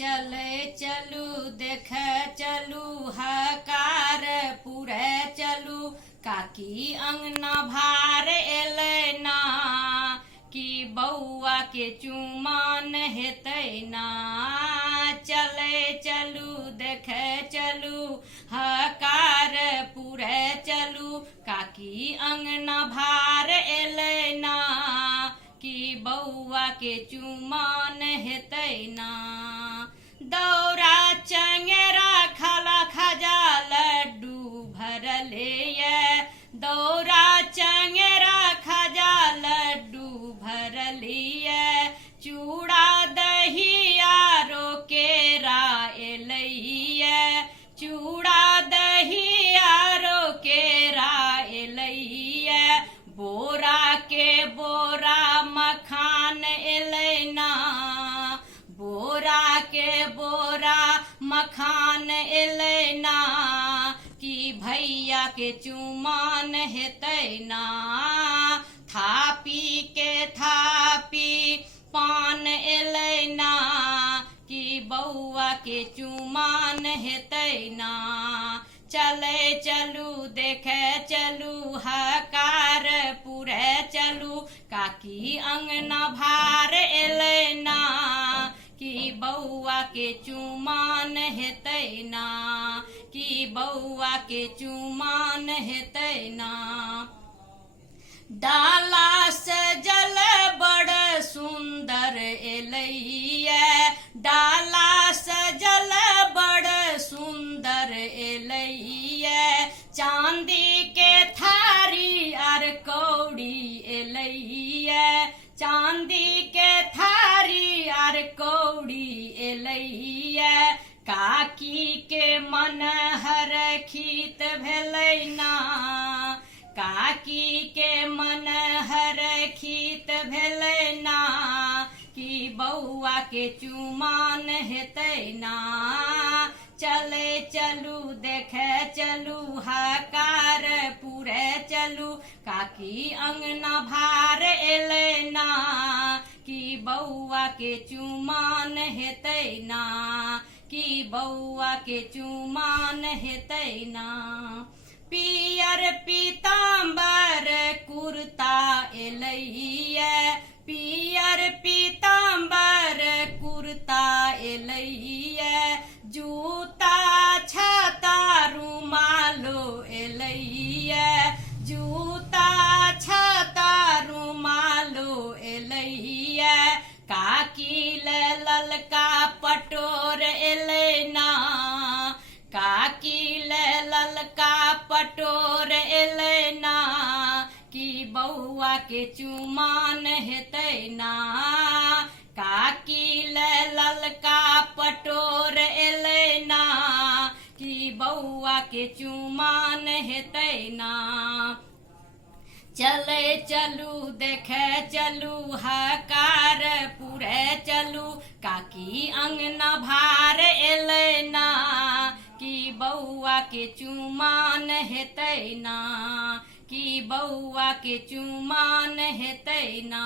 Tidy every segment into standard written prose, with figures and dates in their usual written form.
चले चलू देख चलू हकार पुरे चलू काकी अंगना भार एले ना कि बउआ के चुमान हेतै ना। चले चलू देख चलू हकार पुरे चलू काकी अंगना भार एले ना कि बउआ के चुमान हेतै ना। दौरा चंगेरा खाला खजा लड्डू भरले ये दौरा चंगेरा खजा लड्डू भरलिए चूड़ा दही आरो केरा एलैये चूड़ा दही आरो केरा एलैये बोरा के बोरा मखान एलैना बोरा के बोरा मखान एलैना कि भैया के चुमान हेतै ना। थापी के थापी पान एलैना कि बउआ के चुमान हेतै ना। चले चलू देखे चलू हकार पुरे चलू काकी अंगना भार एलैना कि बउआ के चुमान हेतै ना कि बउआ के चुमान हेतै ना। डाला सजल बड़ सुंदर एलैये डाला सजल बड़ सुंदर एलैये चांदी के थारी आर कौड़ी एलैये चांदी के थारी आर कौड़ी एलैये काकी के मन हरखित भेलै ना काकी के मन हरखित भेलै ना कि बउआ के चुमान हेतै ना। चले चलू देखे चलू हकार पुरे चलू काकी अंगना भार एलै ना कि बउआ के चुमान हेतै ना कि बउआ के चुमान हेतै ना। पियर पीताम्बर कुर्ता एलैये पियर पीताम्बर कुर्ता एलैये जूता छाता रुमालो एलैये जूता छाता रुमालो एलैये काकी ले ललका पटोर एलैना काकी ले ललका पटोर एलैना कि बउआ के चुमान हेतै ना। काकी ले ललका पटोर एलैना कि बउआ के चुमान हेतै ना। चले चलू देखे चलू हकार पुरे चलू काकी अंगना भार एलैना कि बउआ के चुमान हेतै ना कि बउआ के चुमान हेतै ना।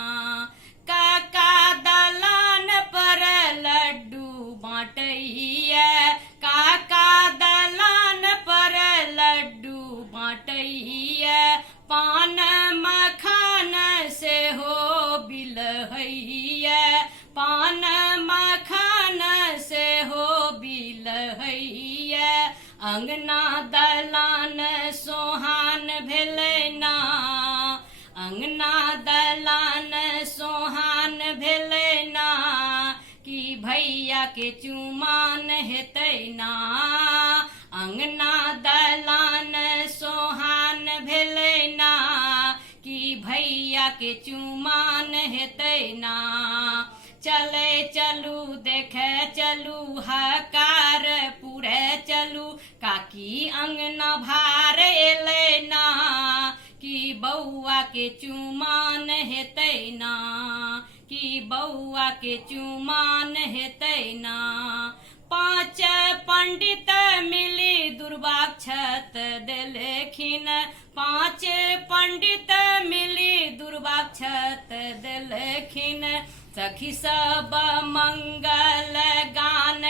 काका दलान पर लड्डू बाँटैये काका दलान पर लड्डू बाँटैये पान मखान से हो बिलहैये पान मखान से हो बिलहैये अंगना दलान सोहान भेलै ना अंगना दलान सोहान भेलै ना कि भैया के चुमान हेतै ना। अंगना दलान सोहान भेलै ना कि भैया के चुमान हेतै ना। चले चलू देखे चलू हकार पुरे चलू काकी अंगना भार एलै ना कि बउआ के चुमान हेतै ना कि बउआ के चुमान हेतै ना। पाँच पंडित मिली दुर्वाक्षत देलखिन पाँच पंडित मिली दुर्वाक्षत देलखिन सखी सब मंगल गान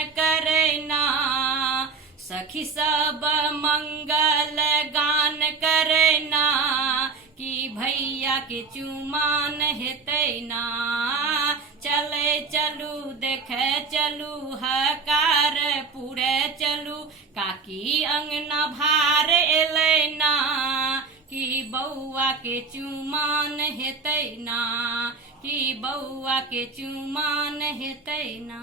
सखी सब मंगल गान करना कि भैया के चुमान हेतै ना। चले चलू देखे चलू हकार पूरे चलू काकी अंगना भार एलै ना कि बौआ के चुमान हेतै ना कि बौआ के चुमान हेतै ना।